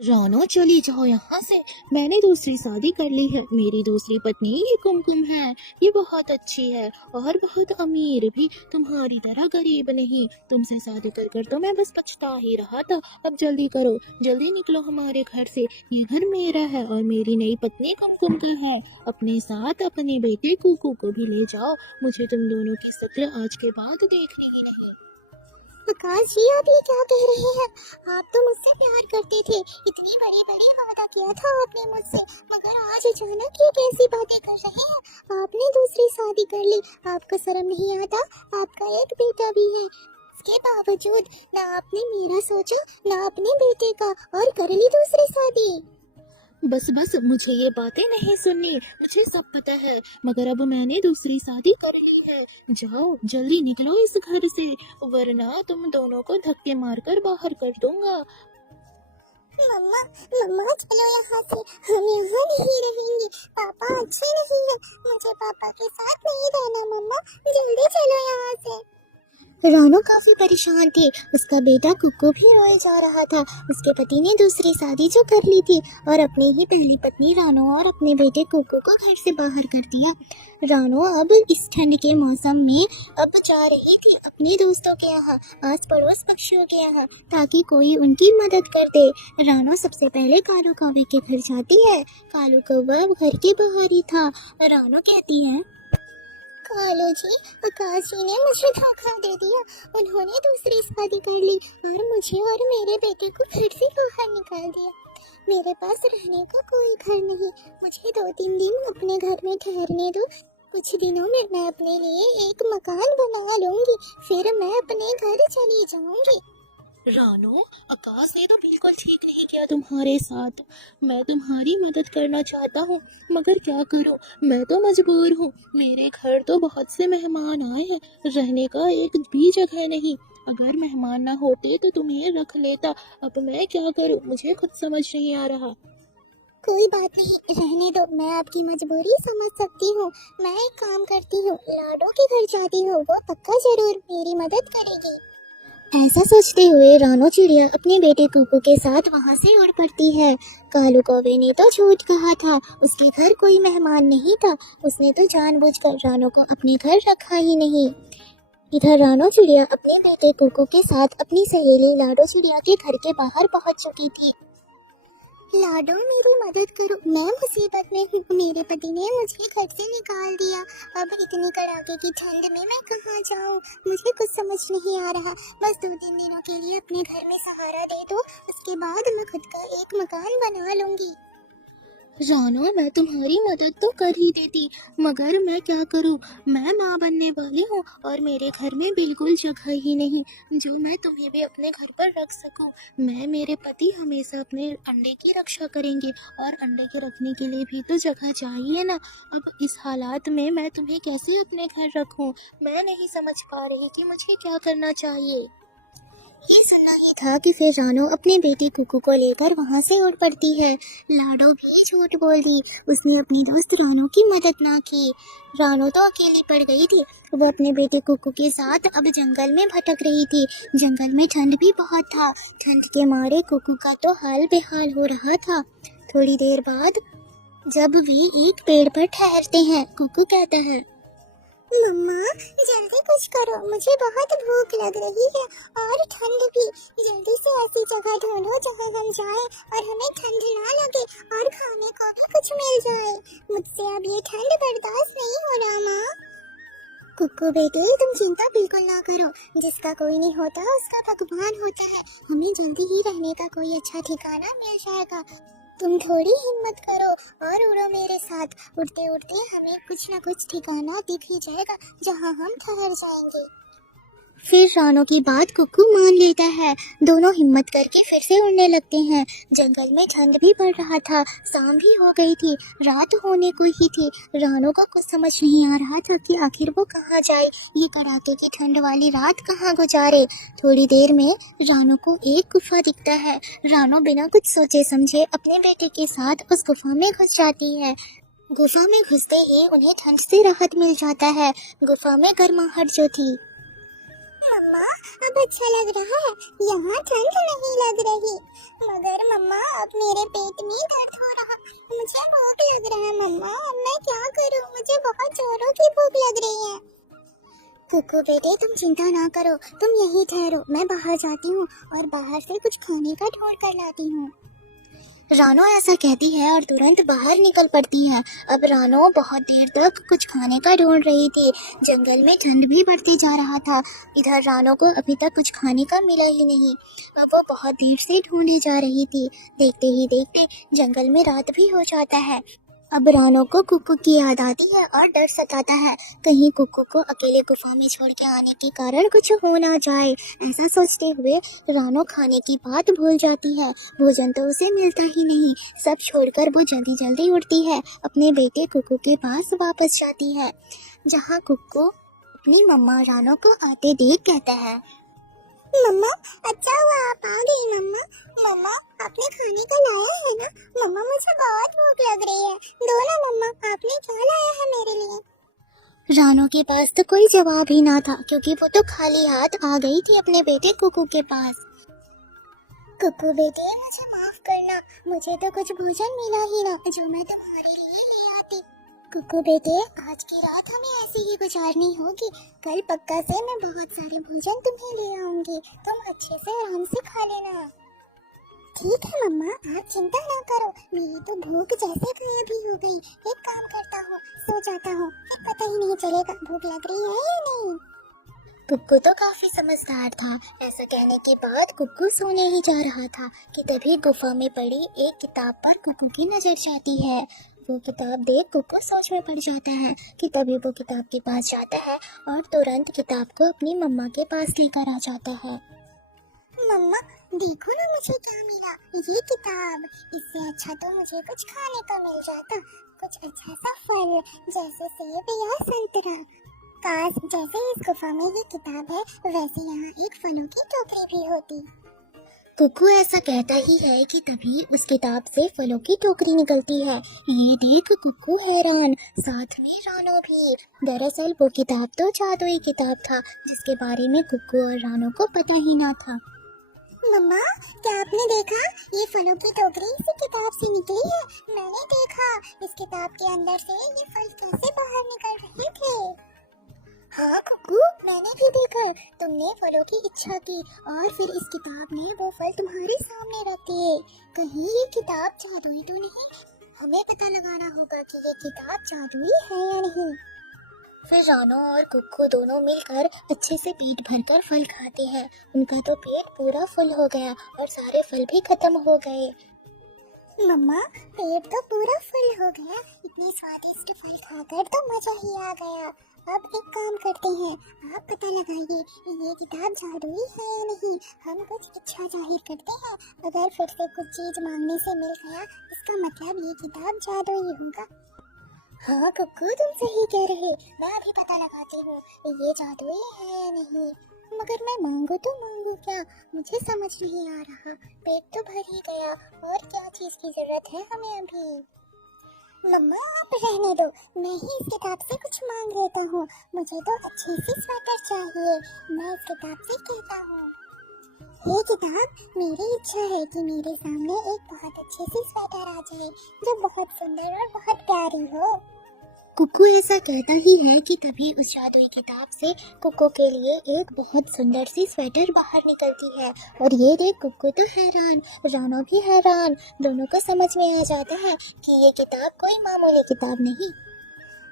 रानो चली जाओ यहाँ से। मैंने दूसरी शादी कर ली है। मेरी दूसरी पत्नी ये कुमकुम है। ये बहुत अच्छी है और बहुत अमीर भी, तुम्हारी तरह गरीब नहीं। तुमसे शादी कर कर तो मैं बस पछता ही रहा था। अब जल्दी करो, जल्दी निकलो हमारे घर से। ये घर मेरा है और मेरी नई पत्नी कुमकुम का है। अपने साथ अपने बेटे कुकू को भी ले जाओ। मुझे तुम दोनों की शक्ल आज के बाद देखनी ही नहीं। आकाश जी, आप ये क्या कह रहे हैं? आप तो मुझसे प्यार करते थे, इतनी बड़ी बड़ी वादा किया था आपने मुझसे, मगर आज अचानक ये कैसी बातें कर रहे हैं? आपने दूसरी शादी कर ली, आपको शर्म नहीं आता? आपका एक बेटा भी है, इसके बावजूद ना आपने मेरा सोचा ना अपने बेटे का, और कर ली दूसरी शादी। बस बस, मुझे ये बातें नहीं सुननी। मुझे सब पता है, मगर अब मैंने दूसरी शादी कर ली है। जाओ जल्दी निकलो इस घर से, वरना तुम दोनों को धक्के मारकर बाहर कर दूंगा। मम्मा, मम्मा चलो यहाँ से, हम यहाँ नहीं रहेंगे। पापा अच्छे नहीं है, मुझे पापा के साथ नहीं रहना। मम्मा जल्दी चलो यहाँ से। रानू काफी परेशान थी। उसका बेटा कुक्कू भी रोए जा रहा था। उसके पति ने दूसरी शादी जो कर ली थी और अपनी ही पहली पत्नी रानू और अपने बेटे कुक्कू को घर से बाहर कर दिया। रानू अब इस ठंड के मौसम में अब जा रही थी अपने दोस्तों के यहाँ, आस पड़ोस पक्षियों के यहाँ, ताकि कोई उनकी मदद कर दे। रानू सबसे पहले कालू कौवे के घर जाती है। कालू कौवा घर के बाहर ही था। रानू कहती है, कालू जी, आकाश जी ने मुझे धोखा दे दिया। उन्होंने दूसरी शादी कर ली और मुझे और मेरे बेटे को घर से बाहर निकाल दिया। मेरे पास रहने का कोई घर नहीं। मुझे 2-3 दिन अपने घर में ठहरने दो। कुछ दिनों में मैं अपने लिए एक मकान बना लूंगी, फिर मैं अपने घर चली जाऊंगी। रानो, आकाश ने तो बिल्कुल ठीक नहीं किया तुम्हारे साथ। मैं तुम्हारी मदद करना चाहता हूँ, मगर क्या करूँ, मैं तो मजबूर हूँ। मेरे घर तो बहुत से मेहमान आए हैं, रहने का एक भी जगह नहीं। अगर मेहमान ना होते तो तुम्हें रख लेता। अब मैं क्या करूँ, मुझे खुद समझ नहीं आ रहा। कोई बात नहीं, रहने दो। मैं आपकी मजबूरी समझ सकती हूँ। मैं एक काम करती हूँ, लाडो के घर जाती हूँ, वो पक्का जरूर मेरी मदद करेगी। ऐसा सोचते हुए रानो चिड़िया अपने बेटे कुकू के साथ वहाँ से उड़ पड़ती है। कालू कौवे ने तो झूठ कहा था, उसके घर कोई मेहमान नहीं था। उसने तो जानबूझकर रानो को अपने घर रखा ही नहीं। इधर रानो चिड़िया अपने बेटे कुकू के साथ अपनी सहेली लाडो चिड़िया के घर के बाहर पहुंच चुकी थी। लाडो, मेरी मदद करो, मैं मुसीबत में हूँ। मेरे पति ने मुझे घर से निकाल दिया। अब इतनी कड़ाके की ठंड में मैं कहाँ जाऊँ? मुझे कुछ समझ नहीं आ रहा। बस 2-3 दिनों के लिए अपने घर में सहारा दे दो, उसके बाद मैं खुद का एक मकान बना लूंगी। रानो, मैं तुम्हारी मदद तो कर ही देती, मगर मैं क्या करूं? मैं माँ बनने वाली हूँ और मेरे घर में बिल्कुल जगह ही नहीं जो मैं तुम्हें भी अपने घर पर रख सकूं। मेरे पति हमेशा अपने अंडे की रक्षा करेंगे और अंडे के रखने के लिए भी तो जगह चाहिए ना। अब इस हालात में मैं तुम्हें कैसे अपने घर रखूं? मैं नहीं समझ पा रही कि मुझे क्या करना चाहिए। ये सुनना ही था कि फिर रानो अपने बेटे कुकू को लेकर वहाँ से उड़ पड़ती है। लाडो भी झूठ बोल दी, उसने अपनी दोस्त रानो की मदद ना की। रानो तो अकेली पड़ गई थी। वो अपने बेटे कुकू के साथ अब जंगल में भटक रही थी। जंगल में ठंड भी बहुत था। ठंड के मारे कुकू का तो हाल बेहाल हो रहा था। थोड़ी देर बाद जब भी एक पेड़ पर ठहरते हैं, कुकू कहता है, मम्मा जल्दी कुछ करो, मुझे बहुत भूख लग रही है और ठंड भी। जल्दी से ऐसी जगह ढूंढो जहाँ हम जाएं और हमें ठंड ना लगे और खाने को भी कुछ मिल जाए। मुझसे अब ये ठंड बर्दाश्त नहीं हो रहा। माँ, कुक्कू बेटी, तुम चिंता बिल्कुल ना करो। जिसका कोई नहीं होता उसका भगवान होता है। हमें जल्दी ही रहने का कोई अच्छा ठिकाना मिल जाएगा। तुम थोड़ी हिम्मत करो और उड़ो मेरे साथ। उड़ते उड़ते हमें कुछ न कुछ ठिकाना दिख ही जाएगा जहाँ हम ठहर जाएंगे। फिर रानो की बात कुक्कू मान लेता है। दोनों हिम्मत करके फिर से उड़ने लगते हैं। जंगल में ठंड भी पड़ रहा था, शाम भी हो गई थी, रात होने को ही थी। रानो को कुछ समझ नहीं आ रहा था कि आखिर वो कहाँ जाए, ये कड़ाके की ठंड वाली रात कहाँ गुजारे। थोड़ी देर में रानो को एक गुफा दिखता है। रानो बिना कुछ सोचे समझे अपने बेटे के साथ उस गुफा में घुस जाती है। गुफा में घुसते ही उन्हें ठंड से राहत मिल जाता है। गुफा में गर्माहट जो थी मम्मा अब अच्छा लग रहा है, यहाँ ठंड नहीं लग रही। मगर मम्मा अब मेरे पेट में दर्द हो रहा, मुझे भूख लग रहा है। मम्मा अब मैं क्या करूँ, मुझे बहुत जोरों की भूख लग रही है। कुकू बेटे तुम चिंता ना करो, तुम यहीं ठहरो, मैं बाहर जाती हूँ और बाहर से कुछ खाने का ढूंढ कर लाती हूँ। रानो ऐसा कहती है और तुरंत बाहर निकल पड़ती है। अब रानो बहुत देर तक कुछ खाने का ढूंढ रही थी। जंगल में ठंड भी बढ़ते जा रहा था। इधर रानो को अभी तक कुछ खाने का मिला ही नहीं। अब वो बहुत देर से ढूंढे जा रही थी। देखते ही देखते जंगल में रात भी हो जाता है। अब रानो को कुक्कू की याद आती है और डर सताता है, कहीं कुक्कू को अकेले गुफा में छोड़ के आने के कारण कुछ हो ना जाए। ऐसा सोचते हुए रानो खाने की बात भूल जाती है। भोजन तो उसे मिलता ही नहीं। सब छोड़कर वो जल्दी जल्दी उठती है, अपने बेटे कुक्कू के पास वापस जाती है, जहाँ कुक्कू अपनी मम्मा रानो को आते देख कहता है, मम्मा अच्छा हुआ आप आ गई। मम्मा मम्मा आपने खाने का लाया है ना? मम्मा मुझे बहुत भूख लग रही है, दो ना मम्मा, आपने क्या लाया है मेरे लिए? रानो के पास तो कोई जवाब ही ना था, क्योंकि वो तो खाली हाथ आ गई थी अपने बेटे कुकू के पास। कुकू बेटे मुझे माफ करना, मुझे तो कुछ भोजन मिला ही ना जो मैं तुम्हारे लिए ले आती। कुकू बेटे आज की रात हमें ऐसे ही गुजारनी होगी, कल पक्का से मैं बहुत सारे भोजन तुम्हें ले आऊंगी, तुम अच्छे से आराम से खा लेना। ठीक है मम्मा आप चिंता ना करो, मेरी तो भूख जैसे गायब ही हो गई। एक काम करता हूँ, सो जाता हूँ, पता ही नहीं चलेगा भूख लग रही है या नहीं। कुक्कू तो काफी समझदार था। ऐसा कहने के बाद कुक्कू सोने ही जा रहा था कि तभी गुफा में पड़ी एक किताब पर कुक्कू की नजर जाती है। वो किताब देख कुक्कू सोच में पड़ जाता है कि तभी वो किताब के पास जाता है और तुरंत किताब को अपनी मम्मा के पास लेकर आ जाता है। मम्मा देखो ना मुझे क्या मिला, ये किताब। इससे अच्छा तो मुझे कुछ खाने का मिल जाता, कुछ अच्छा सा फल जैसे सेब या संतरा। काश जैसे इस गुफा में ये किताब है वैसे यहाँ एक फलों की टोकरी भी होती। कुक्कू ऐसा कहता ही है कि तभी उस किताब से फलों की टोकरी निकलती है। ये देख कुक्कू हैरान, साथ में रानो भी। दरअसल वो किताब तो जादुई किताब था जिसके बारे में कुक्कू और रानो को पता ही ना था। मम्मा क्या आपने देखा, ये फलों की टोकरी इसी किताब से निकली है। मैंने देखा इस किताब के अंदर से ये फल कैसे बाहर निकल रहे थे। हाँ कुक्कू मैंने भी देखा, तुमने फलों की इच्छा की और फिर इस किताब ने वो फल तुम्हारे सामने रख दिए। कहीं ये किताब जादुई तो नहीं? हमें पता लगाना होगा कि ये किताब जादुई है या नहीं। फिर रानो और कुक्कू दोनों मिलकर अच्छे से पेट भरकर फल खाते हैं। उनका तो पेट पूरा फुल हो गया और सारे फल भी खत्म हो गए। मम्मा पेट तो पूरा फुल हो गया, इतने स्वादिष्ट फल खाकर तो मजा ही आ गया। अब एक काम करते हैं, आप पता लगाइए ये किताब जादुई है या नहीं। हम कुछ इच्छा जाहिर करते हैं, अगर फिर से कुछ चीज मांगने से मिल गया इसका मतलब ये किताब जादुई होगा। हाँ कुक्कू तुम सही कह रहे, मैं अभी पता लगाती हूँ ये जादुई है या नहीं। मगर मैं मांगू तो मांगू क्या, मुझे समझ नहीं आ रहा। पेट तो भर ही गया और क्या चीज की जरूरत है हमें अभी। मम्मा आप रहने दो, मैं ही इस किताब से कुछ मांग लेता हूँ। मुझे तो अच्छी सी स्वेटर चाहिए, मैं इस किताब से कहता हूँ। ये किताब मेरी इच्छा है कि मेरे सामने एक बहुत अच्छी सी स्वेटर आ जाए जो बहुत सुंदर और बहुत प्यारी हो। कुक्कू ऐसा कहता ही है कि तभी उस जादुई किताब से कुक्कू के लिए एक बहुत सुंदर सी स्वेटर बाहर निकलती है। और ये देख कुक्कू तो हैरान, रानो भी हैरान। दोनों को समझ में आ जाता है कि ये किताब कोई मामूली किताब नहीं।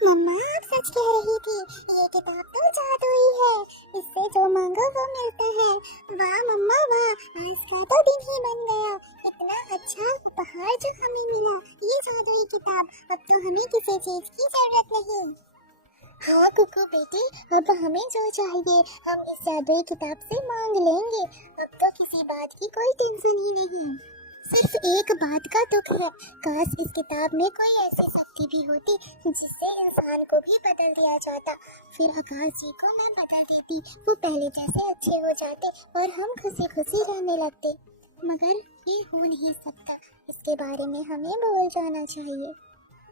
मम्मा आप सच कह रही थी, ये किताब तो जादुई है, इससे जो मांगो वो मिलता है। वाह मम्मा वाह, आज का तो दिन ही बन गया। इतना अच्छा उपहार जो हमें मिला, ये जादुई किताब। अब तो हमें किसी चीज की जरूरत नहीं। हाँ कुक्कू बेटी अब हमें जो चाहिए हम इस जादुई किताब से मांग लेंगे। अब तो किसी बात की कोई टेंशन ही नहीं। सिर्फ एक बात का दुख है, काश इस किताब में कोई ऐसी शक्ति भी होती जिससे इंसान को भी बदल दिया जाता। फिर आकाश जी को मैं बदल देती, वो पहले जैसे अच्छे हो जाते और हम खुशी खुशी रहने लगते। मगर ये हो नहीं सकता, इसके बारे में हमें भूल जाना चाहिए।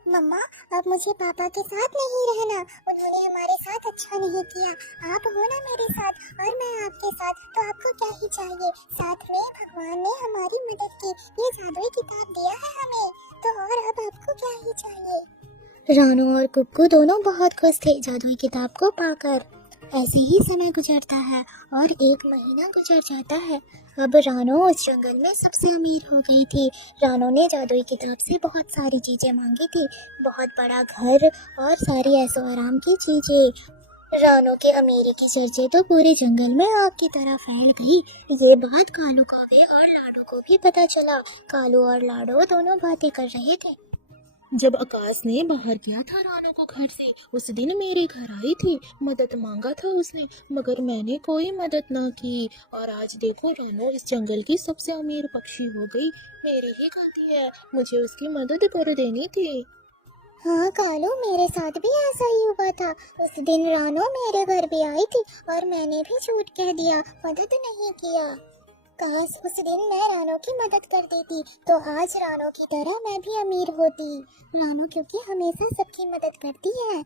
मम्मा, अब मुझे पापा के साथ नहीं रहना। उन्होंने हमारे साथ अच्छा नहीं किया। आप हो ना मेरे साथ और मैं आपके साथ, तो आपको क्या ही चाहिए। साथ में भगवान ने हमारी मदद की, ये जादुई किताब दिया है हमें, तो और अब आपको क्या ही चाहिए। रानू और कुक्कू दोनों बहुत खुश थे जादुई किताब को पाकर। ऐसे ही समय गुजरता है और 1 महीना गुजर जाता है। अब रानो उस जंगल में सबसे अमीर हो गई थी। रानो ने जादुई किताब से बहुत सारी चीजें मांगी थी, बहुत बड़ा घर और सारी ऐशो आराम की चीजें। रानो के अमीरी की चर्चे तो पूरे जंगल में आग की तरह फैल गई। ये बात कालू कौवे और लाडो को भी पता चला। कालू और लाडो दोनों बातें कर रहे थे। जब आकाश ने बाहर किया था रानो को घर से, उस दिन मेरे घर आई थी, मदद मांगा था उसने, मगर मैंने कोई मदद ना की। और आज देखो रानो इस जंगल की सबसे अमीर पक्षी हो गई। मेरी ही गलती है, मुझे उसकी मदद कर देनी थी। हाँ कालू, मेरे साथ भी ऐसा ही हुआ था। उस दिन रानो मेरे घर भी आई थी और मैंने भी झूठ कह दिया, मदद नहीं किया। काश उस दिन मैं रानो की मदद कर देती, तो आज रानो की तरह मैं भी अमीर होती। रानो क्योंकि हमेशा सबकी मदद करती है।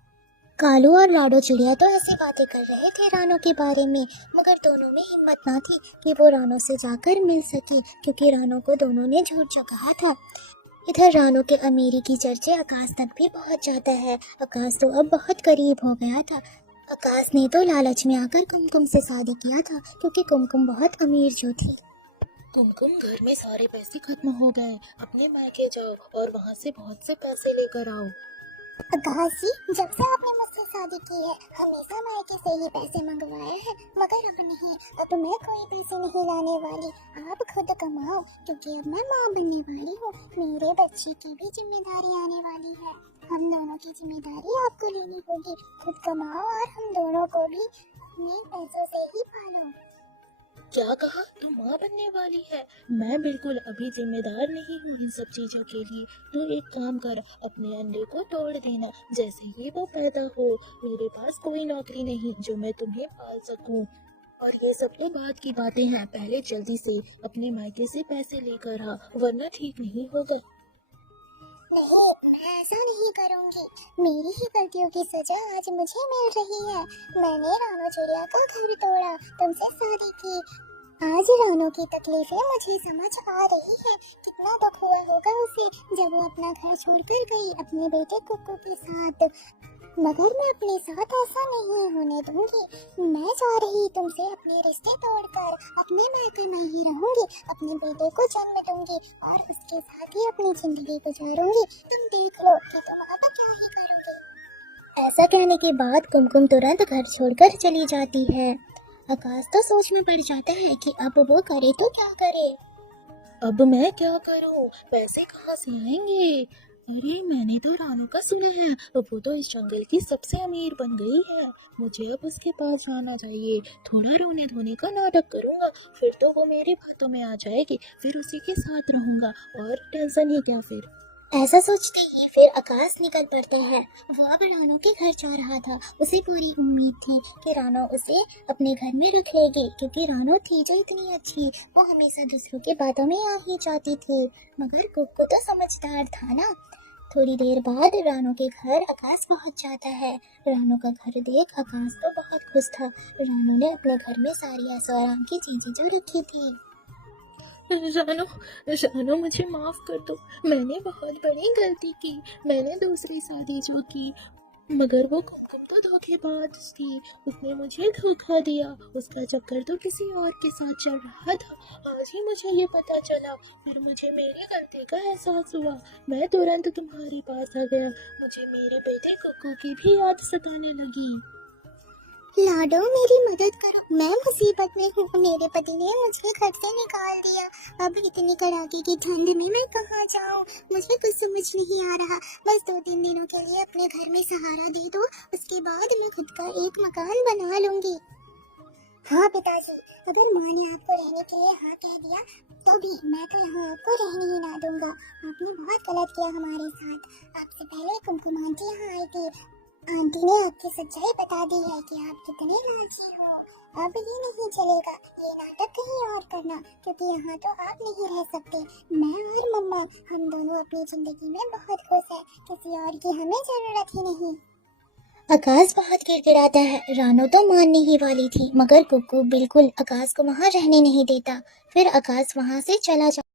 कालू और लाडो चिड़िया तो ऐसी बातें कर रहे थे रानो के बारे में, मगर दोनों में हिम्मत ना थी कि वो रानो से जाकर मिल सके, क्योंकि रानो को दोनों ने झूठ जो कहा था। इधर रानो के अमीरी की चर्चे आकाश तक भी पहुंच जाता है। आकाश तो अब बहुत करीब हो गया था। आकाश ने तो लालच में आकर कुमकुम से शादी किया था, क्योंकि कुमकुम बहुत अमीर जो थी। कुमकुम, घर में सारे पैसे खत्म हो गए, अपने मायके जाओ और वहाँ से बहुत से पैसे लेकर आओ। आकाश जी, जब से आपने मुझसे शादी की है हमेशा मायके से ही पैसे मंगवाए हैं, मगर अब नहीं, अब मैं कोई पैसे नहीं लाने वाली। आप खुद कमाओ, क्योंकि अब मैं माँ बनने वाली हूँ। मेरे बच्चे की भी जिम्मेदारी आने वाली है। हम दोनों की जिम्मेदारी आपको लेनी होगी। खुद कमाओ और हम दोनों को भी अपने पैसों से ही पालो। क्या कहा? तू माँ बनने वाली है? मैं बिल्कुल अभी जिम्मेदार नहीं हूँ इन सब चीजों के लिए। तू एक काम कर, अपने अंडे को तोड़ देना जैसे ही वो पैदा हो। मेरे पास कोई नौकरी नहीं जो मैं तुम्हें पाल सकूं। और ये सब तो बाद की बातें हैं, पहले जल्दी से अपने मायके से पैसे लेकर आ, वरना ठीक नहीं होगा। नहीं, मैं ऐसा नहीं करूंगी। मेरी ही गलतियों की सजा आज मुझे मिल रही है। मैंने रानो चिड़िया का घर तोड़ा, तुमसे शादी की। आज रानो की तकलीफें मुझे समझ आ रही है। कितना दुख हुआ होगा उसे जब वो अपना घर छोड़कर गई अपने बेटे कुक्कू के साथ। मगर मैं अपने साथ ऐसा नहीं होने दूंगी। मैं जा रही तुमसे अपने रिश्ते तोड़कर अपने मायके में ही रहूंगी, अपने बेटे को जन्म दूंगी और उसके साथ ही अपनी जिंदगी गुजारूंगी। तुम देख लो कि तुम अब क्या ही करोगे। ऐसा कहने के बाद कुमकुम तुरंत घर छोड़कर चली जाती है। आकाश तो सोच में पड़ जाता है कि अब वो करे तो क्या करे। अब मैं क्या करूं? पैसे कहाँ से आएंगे? अरे, मैंने तो रानू का सुना है, अब वो तो इस जंगल की सबसे अमीर बन गई है। मुझे अब उसके पास जाना चाहिए, थोड़ा रोने धोने का नाटक करूंगा, फिर तो वो मेरी बातों में आ जाएगी, फिर उसी के साथ रहूंगा और टेंशन ही क्या फिर। ऐसा सोचते ही फिर आकाश निकल पड़ते हैं। वो अब रानो के घर जा रहा था। उसे पूरी उम्मीद थी कि रानो उसे अपने घर में रखेगी, क्योंकि रानो थी जो इतनी अच्छी, वो हमेशा दूसरों की बातों में आ ही जाती थी। मगर कुक्कू तो समझदार था ना। थोड़ी देर बाद रानो के घर आकाश पहुंच जाता है। रानो का घर देख आकाश तो बहुत खुश था। रानो ने अपने घर में सारी ऐशो आराम की चीजें जो रखी थी। रानो, रानो, मुझे माफ कर दो, मैंने बहुत बड़ी गलती की। मैंने दूसरी शादी जो की, मगर वो कुमकुम तो धोखेबाज थी, उसने मुझे धोखा दिया। उसका चक्कर तो किसी और के साथ चल रहा था। आज ही मुझे ये पता चला, फिर मुझे मेरी गलती का एहसास हुआ। मैं तुरंत तुम्हारे पास आ गया। मुझे मेरे बेटे कुक्कू की भी याद सताने लगी। लाडो, मेरी मदद करो, मैं मुसीबत में हूँ। मेरे पति ने मुझे घर से निकाल दिया। अब इतनी कड़ाके की ठंड में मैं कहाँ जाऊँ? मुझे कुछ समझ नहीं आ रहा। बस 2-3 दिनों के लिए अपने घर में सहारा दे दो, उसके बाद मैं खुद का एक मकान बना लूंगी। हाँ पिताजी, अगर माँ ने आपको रहने के लिए हाँ कह दिया तो भी मैं तो यहाँ आपको रहने ही ना दूंगा। आपने बहुत गलत किया हमारे साथ। आपसे पहले कुमकुम आंटी यहाँ आई थी। आंटी ने आपकी सच्चाई बता दी है कि आप कितने लालची हो। अब ये नहीं चलेगा, ये नाटक कहीं और करना, क्योंकि यहाँ तो आप नहीं रह सकते। मैं और मम्मा हम दोनों अपनी जिंदगी में बहुत खुश हैं, किसी और की हमें जरूरत ही नहीं। आकाश बहुत गिड़गिड़ाता है। रानो तो मानने ही वाली थी, मगर कुकू बिल्कुल आकाश को वहाँ रहने नहीं देता। फिर आकाश वहाँ से चला जाता